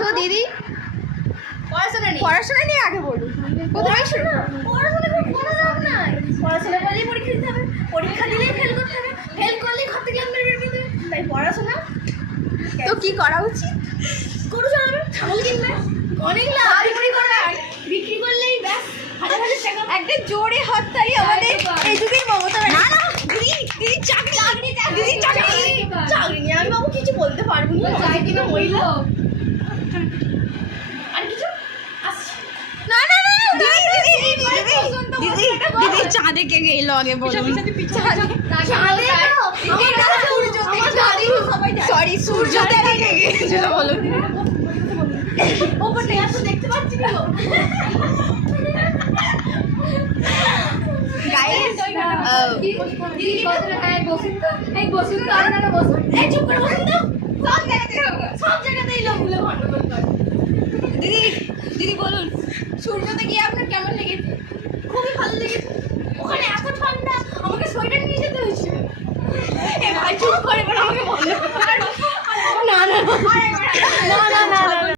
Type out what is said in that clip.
তো দিদি পড়াশোনা নিয়ে আগে বলুন। পড়াশোনা করলেই পরীক্ষা দিতে হবে, পরীক্ষা দিলেই ফেল করতে হবে, ফেল করলেই ঘর থেকে তাই পড়াশোনা। তো কি করা উচিত? গরু চড়াবে, ছাগল কিনবে, অনেক লাভ বিক্রি করলেই ব্যাস হাজার হাজার টাকা। একটা জোরে হাততালি আমাদের এই যুগের মমতা। না না দিদি, দিদি চাকরি দিদি চাকরি নিয়ে আমি বাবু কিছু বলতে পারবো না, কিনা মহিলা আর কিছু আসছে। না না না দিদি চাঁদে কে গেল আগে বলুন। সরি সূর্য থেকে কে গেছিল বলুন। ওপরটা এত দেখতে পাচ্ছি না গাইস দিদি কথা হ্যাঁ বসুন তো, এই বসুন তো, আপনারা বসুন, এই চুপ করে বসুন তো। সব জায়গাতেই লোকগুলো গন্ডগোল করে। দিদি দিদি বলুন সূর্যতে গিয়ে আপনার কেমন লেগেছে? খুবই ভালো লেগেছে, ওখানে এত ঠান্ডা আমাকে সোয়েটার নিয়ে যেতে হয়েছে। এ ভাই চুপ করে আমাকে বলো। না না